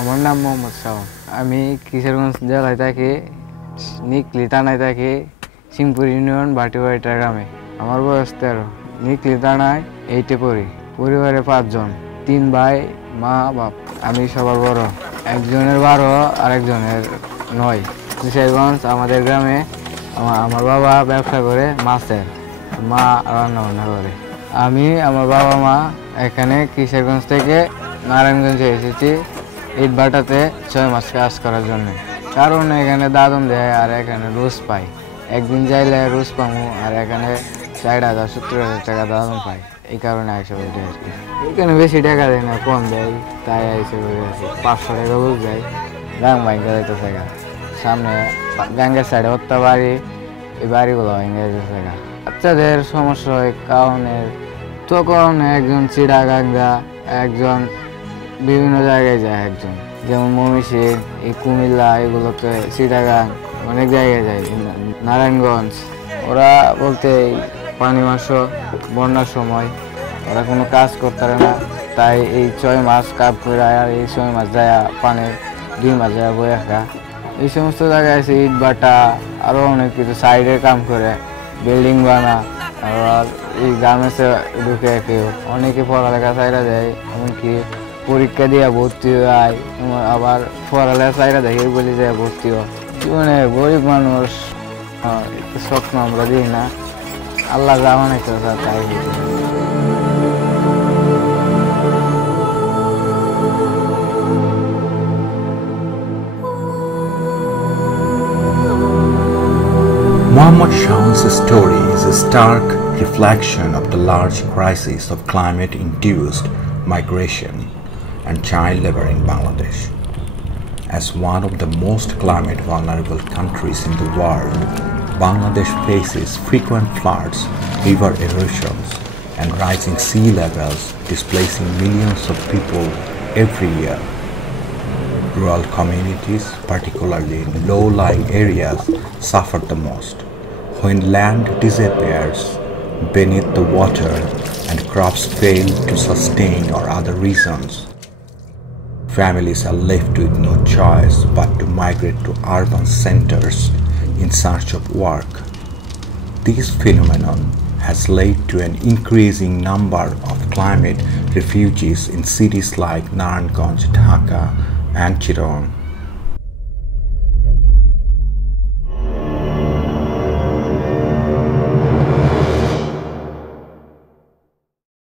আমার নাম মোহাম্মদ শাওন। আমি কিশোরগঞ্জ জেলায় থাকি, নিকলি থানায় থাকি, সিংপুর ইউনিয়ন ভাটিবাড়িটা গ্রামে। আমার বয়স 13। নিকলি থানায় 8-এ পড়ি। পরিবারে 5 জন, 3 ভাই, মা, বাপ। আমি সবার বড়। একজনের 12 আর একজনের 9। কিশোরগঞ্জ আমাদের গ্রামে আমার বাবা ব্যবসা করে মাছের, মা রান্না বান্না করে। আমি আমার বাবা মা এখানে কিশোরগঞ্জ থেকে নারায়ণগঞ্জে এসেছি ইট ভাটাতে 6 মাস কাজ করার জন্য। কারণ এখানে দাদন দেয় আর এখানে রোজ পাই। একদিন যাইলে রোজ পামু আর এখানে 40,000-70,000 টাকা দাদন পাই। এই কারণে আইসা বলতে আর কি। এখানে বেশি টাকা দেয় না, কম দেয়, তাই আইসা বলে আছি। 500 টাকা রোজ যায়। গাং ভাঙ্গা যাইতেছে গা। সামনে গাঙ্গের সাইডে হত্যা বাড়ি, এই বাড়িগুলো ভাঙ্গা যাইতেছে গা। বাচ্চাদের সমস্যা হয় কারণের, তখন একজন চিড়াগাঙ্গা, একজন বিভিন্ন জায়গায় যায়, একজন যেমন ময়মনসিংহ, এই কুমিল্লা, এগুলোতে চিটাগাং, অনেক জায়গায় যায়, নারায়ণগঞ্জ। ওরা বলতে পানি মাস বন্যার সময় ওরা কোনো কাজ করতে পারে না, তাই এই 6 মাস কাজ করে আর এই 6 মাস যায় পানি 2 মাস যায় বয়ে রাখা। এই সমস্ত জায়গায় আছে ইট ভাটা, আরও অনেক কিছু সাইডের কাম করে, বিল্ডিং বানা। আর এই গার্মেন্টসে ঢুকে কেউ অনেকে পড়ালেখা চাইরা দেয়, এমনকি পরীক্ষা দিয়ে ভর্তি হয়, আবার পড়ালেখা চাইরা দেখে বলি যায় ভর্তি হয়। জীবনে গরিব মানুষ স্বপ্ন আমরা দিই না, আল্লাহ যা অনেকটা তাই। Muhammad Shawn's story is a stark reflection of the large crisis of climate-induced migration and child labor in Bangladesh. As one of the most climate-vulnerable countries in the world, Bangladesh faces frequent floods, river erosions, and rising sea levels, displacing millions of people every year. Rural communities, particularly in low-lying areas, suffer the most. When land disappears beneath the water and crops fail to sustain or other reasons, families are left with no choice but to migrate to urban centers in search of work. This phenomenon has led to an increasing number of climate refugees in cities like Naranganj, Dhaka, and Chittagong.